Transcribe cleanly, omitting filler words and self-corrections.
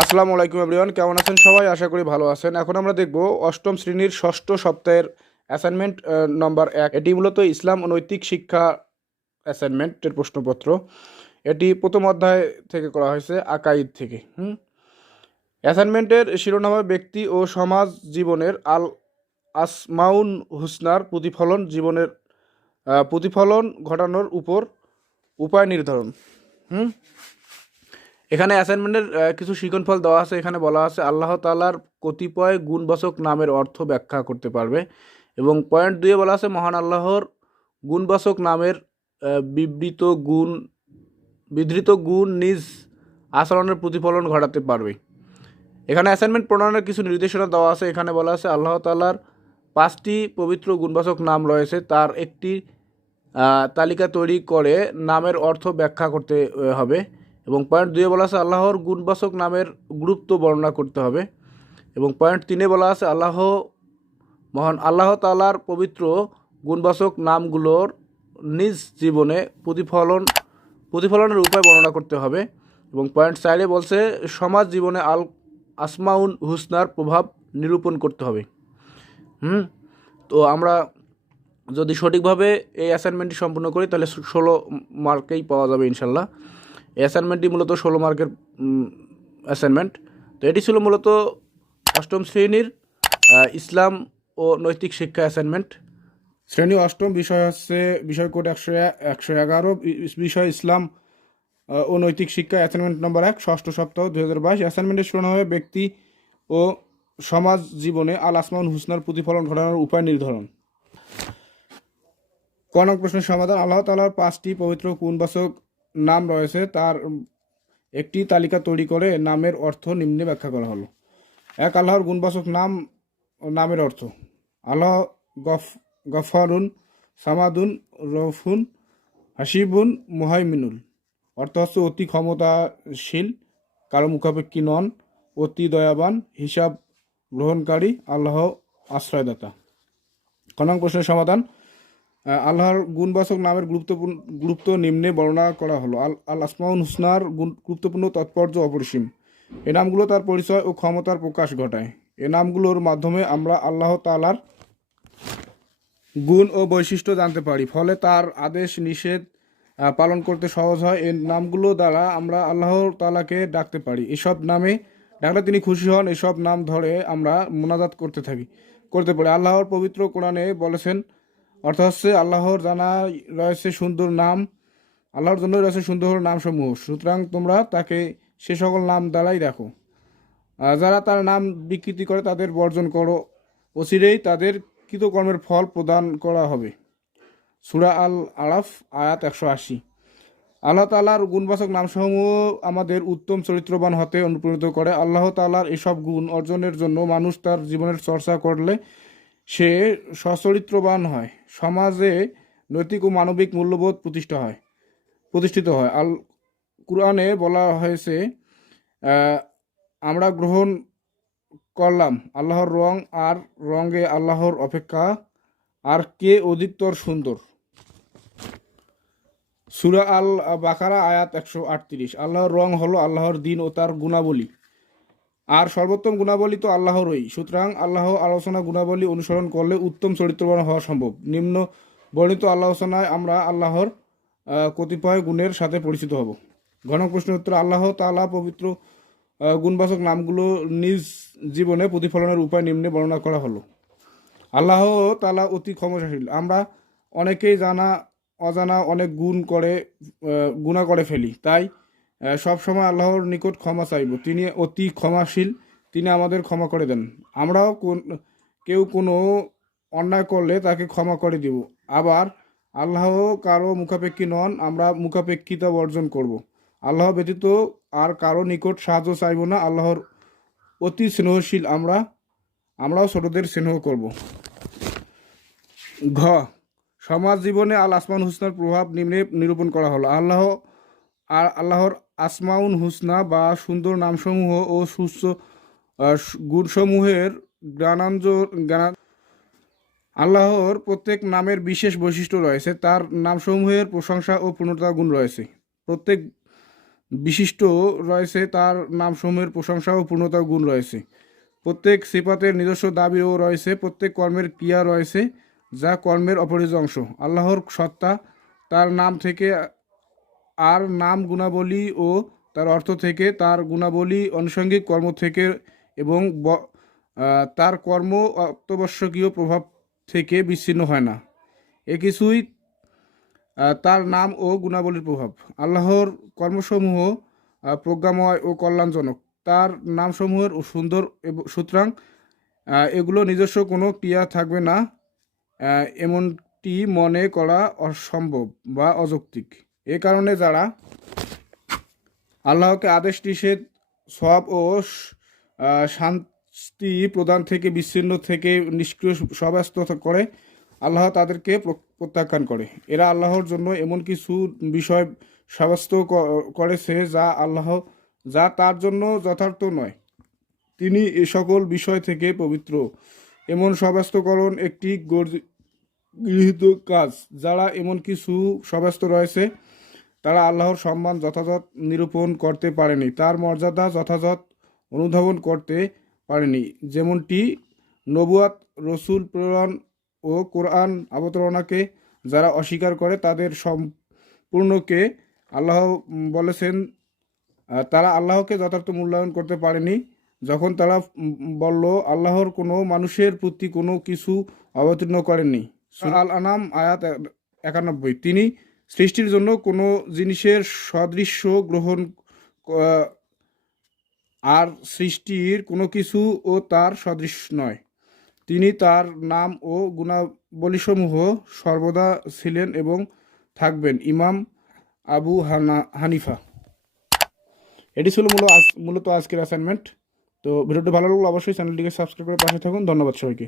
আসসালামু আলাইকুম এভরিওয়ান, কেমন আছেন সবাই? আশা করি ভালো আছেন। এখন আমরা দেখব অষ্টম শ্রেণীর ষষ্ঠ সপ্তাহের অ্যাসাইনমেন্ট নম্বর 1। এটি মূলত ইসলাম ও নৈতিক শিক্ষা অ্যাসাইনমেন্টের প্রশ্নপত্র। এটি প্রথম অধ্যায় থেকে করা হয়েছে, আকাইদ থেকে। অ্যাসাইনমেন্টের শিরোনাম হবে ব্যক্তি ও সমাজ জীবনের আসমাউন হুসনার প্রতিফলন, জীবনের প্রতিফলন ঘটানোর উপর উপায় নির্ধারণ। হুম এখানে অ্যাসাইনমেন্টের কিছু শিক্ষণফল দেওয়া আছে। এখানে বলা আছে আল্লাহ তাআলার কতিপয় গুণবাচক নামের অর্থ ব্যাখ্যা করতে পারবে, এবং পয়েন্ট 2 বলা আছে মহান আল্লাহর গুণবাচক নামের বিবৃত গুণ বিধৃত গুণ নিজ আচরণের প্রতিফলন ঘটাতে পারবে। এখানে অ্যাসাইনমেন্ট প্রণয়নের কিছু নির্দেশনা দেওয়া আছে। এখানে বলা আছে আল্লাহ তাআলার 5টি পবিত্র গুণবাচক নাম রয়েছে, তার একটি তালিকা তৈরি করে নামের অর্থ ব্যাখ্যা করতে হবে। এবং পয়েন্ট 2 বলা আছে আল্লাহর গুণবাচক নামের গুরুত্ব বর্ণনা করতে হবে। এবং পয়েন্ট 3 বলা আছে মহান আল্লাহ তাআলার পবিত্র গুণবাচক নামগুলোর নিজ জীবনে প্রতিফলনের উপায় বর্ণনা করতে হবে। এবং পয়েন্ট 4 বলছে সমাজ জীবনে আসমাউন হুসনার প্রভাব নিরূপণ করতে হবে। তো আমরা যদি সঠিকভাবে এই অ্যাসাইনমেন্টটি সম্পূর্ণ করি তাহলে 16 মার্কেই পাওয়া যাবে ইনশাল্লাহ। এই অ্যাসাইনমেন্টটি মূলত 16 মার্কের অ্যাসাইনমেন্ট। তো এটি ছিল মূলত অষ্টম শ্রেণীর ইসলাম ও নৈতিক শিক্ষা অ্যাসাইনমেন্ট। শ্রেণী অষ্টম, বিষয় হচ্ছে বিষয় কোড 111, বিষয় ইসলাম ও নৈতিক শিক্ষা, অ্যাসাইনমেন্ট নম্বর 1, ষষ্ঠ সপ্তাহ 2022। অ্যাসাইনমেন্টের শুরু হবে ব্যক্তি ও সমাজ জীবনে আসমাউন হুসনার প্রতিফলন ঘটানোর উপায় নির্ধারণ। ক নং প্রশ্নের সমাধান। আল্লাহ তাআলার 5টি পবিত্র গুণবাচক নাম রয়েছে, তার একটি তালিকা তৈরি করে নামের অর্থ নিম্নে ব্যাখ্যা করা হলো। 1, আল্লাহর গুণবাচক নামের অর্থ। আল্লাহ গফারুন, সামাদুন, রফুন, হাসিবুন, মুহাইমিনুল। অর্থ হচ্ছে অতি ক্ষমতাশীল, কারো মুখাপেক্ষী নন, অতি দয়াবান, হিসাব গ্রহণকারী, আল্লাহ আশ্রয়দাতা। ক নং প্রশ্নের সমাধান। আল্লাহর গুণবাচক নামের গুরুত্ব নিম্নে বর্ণনা করা হলো। আল আসমাউল হুসনার গুরুত্বপূর্ণ তাৎপর্য অপরিসীম। এ নামগুলো তার পরিচয় ও ক্ষমতার প্রকাশ ঘটায়। এ নামগুলোর মাধ্যমে আমরা আল্লাহ তাআলার গুণ ও বৈশিষ্ট্য জানতে পারি, ফলে তার আদেশ নিষেধ পালন করতে সহজ হয়। এই নামগুলো দ্বারা আমরা আল্লাহ তাআলাকে ডাকতে পারি। এসব নামে ডাকলে তিনি খুশি হন। এসব নাম ধরে আমরা মোনাজাত করতে পারি। আল্লাহর পবিত্র কোরআনে বলেছেন, অর্থ হচ্ছে আল্লাহর জন্যই রয়েছে সুন্দর নামসমূহ, সুতরাং তোমরা তাকে সে সকল নাম দ্বারাই রাখো। যারা তার নাম বিকৃতি করে তাদের বর্জন করো, অচিরেই তাদের কৃতকর্মের ফল প্রদান করা হবে। সূরা আল আরাফ, আয়াত 180। আল্লাহ তাআলার গুণবাচক নামসমূহ আমাদের উত্তম চরিত্রবান হতে অনুপ্রাণিত করে। আল্লাহ তাআলার এসব গুণ অর্জনের জন্য মানুষ তার জীবনের চর্চা করলে সে সচরিত্রবান হয়, সমাজে নৈতিক ও মানবিক মূল্যবোধ প্রতিষ্ঠিত হয়। আল কুরআনে বলা হয়েছে, আমরা গ্রহণ করলাম আল্লাহর রং, আর রঙে আল্লাহর অপেক্ষা আর কে অধিকতর সুন্দর। সূরা আল বাকারা, আয়াত 138। আল্লাহর রং হলো আল্লাহর দ্বীন ও তার গুণাবলী, আর সর্বোত্তম গুণাবলী তো আল্লাহরই। সুতরাং আল্লাহ আলোচনা গুণাবলী অনুসরণ করলে উত্তম চরিত্রবান হওয়া সম্ভব। নিম্ন বর্ণিত আলোচনায় আমরা আল্লাহর কতিপয় গুণের সাথে পরিচিত হব। ঘন প্রশ্নের উত্তর। আল্লাহ তাআলা পবিত্র গুণবাচক নামগুলো নিজ জীবনে প্রতিফলনের উপায় নিম্নে বর্ণনা করা হলো। আল্লাহ তাআলা অতি ক্ষমতাশীল। আমরা অনেকেই অজানা অনেক গুনাহ করে ফেলি, তাই সব সময় আল্লাহর নিকট ক্ষমা চাইব। তিনি অতি ক্ষমাশীল, তিনি আমাদের ক্ষমা করে দেন। আমরাও কেউ কোনো অন্যায় করলে তাকে ক্ষমা করে দিব। আবার আল্লাহ কারো মুখাপেক্ষী নন, আমরা মুখাপেক্ষিতা বর্জন করব। আল্লাহ ব্যতীত আর কারো নিকট সাহায্য চাইব না। আল্লাহর অতি স্নেহশীল, আমরাও ছোটদের স্নেহ করব। ঘ, সমাজ জীবনে আল আসমাউল হুসনার প্রভাব নিম্নে নিরূপণ করা হলো। আল্লাহর আসমাউল হুসনা বা সুন্দর নামসমূহ ও সুস্থ গুণসমূহের আল্লাহর প্রত্যেক নামের বিশেষ বৈশিষ্ট্য রয়েছে। তার নামসমূহের প্রশংসা ও পূর্ণতা গুণ রয়েছে। প্রত্যেক বিশিষ্ট রয়েছে, তার নামসমূহের প্রশংসা ও পূর্ণতা গুণ রয়েছে। প্রত্যেক সিফাতের নিজস্ব দাবিও রয়েছে, প্রত্যেক কর্মের ক্রিয়া রয়েছে যা কর্মের অপরিহার্য অংশ। আল্লাহর সত্তা, তার নাম থেকে আর নাম গুণাবলী ও তার অর্থ থেকে, তার গুণাবলী আনুষঙ্গিক কর্ম থেকে এবং তার কর্ম অত্যাবশ্যকীয় প্রভাব থেকে বিচ্ছিন্ন হয় না। এ কিছুই তার নাম ও গুণাবলীর প্রভাব। আল্লাহর কর্মসমূহ প্রজ্ঞাময় ও কল্যাণজনক, তার নামসমূহের সুন্দর সুতরাং এগুলো নিজস্ব কোনো ক্রিয়া থাকবে না এমনটি মনে করা অসম্ভব বা অযৌক্তিক। এ কারণে যারা আল্লাহকে আদেশ নিষেধ, সওয়াব ও শান্তি প্রদান থেকে বিচ্ছিন্ন থেকে নিষ্ক্রিয় সাব্যস্ত করে, আল্লাহ তাদেরকে প্রত্যাখ্যান করে। এরা আল্লাহর জন্য এমন কিছু বিষয় সাব্যস্ত করেছে যা তার জন্য যথার্থ নয়। তিনি এ সকল বিষয় থেকে পবিত্র। এমন সাব্যস্তকরণ একটি গৃহীত কাজ। যারা এমন কিছু সাব্যস্ত রয়েছে, তারা আল্লাহর সম্মান যথাযথ নিরূপণ করতে পারেনি, তার মর্যাদা যথাযথ অনুধাবন করতে পারেনি। যেমনটি নবুয়াত, রসুল প্রেরণ ও কোরআন অবতারণাকে যারা অস্বীকার করে, তাদের সম্পূর্ণকে আল্লাহ বলেছেন তারা আল্লাহকে যথার্থ মূল্যায়ন করতে পারেনি। যখন তারা বলল আল্লাহর কোনো মানুষের প্রতি কোনো কিছু অবতীর্ণ করেননি। আল আনাম আয়াত 91। তিনি সৃষ্টির জন্য কোনো জিনিসের সদৃশ্য গ্রহণ আর সৃষ্টির কোনো কিছু ও তার সদৃশ নয়। তিনি তার নাম ও গুণাবলীসমূহ সর্বদা ছিলেন এবং থাকবেন। ইমাম আবু হানিফা। এটি ছিল মূলত আজকের অ্যাসাইনমেন্ট। তো ভিডিওটি ভালো লাগলে অবশ্যই চ্যানেলটিকে সাবস্ক্রাইব করে পাশে থাকুন। ধন্যবাদ সবাইকে।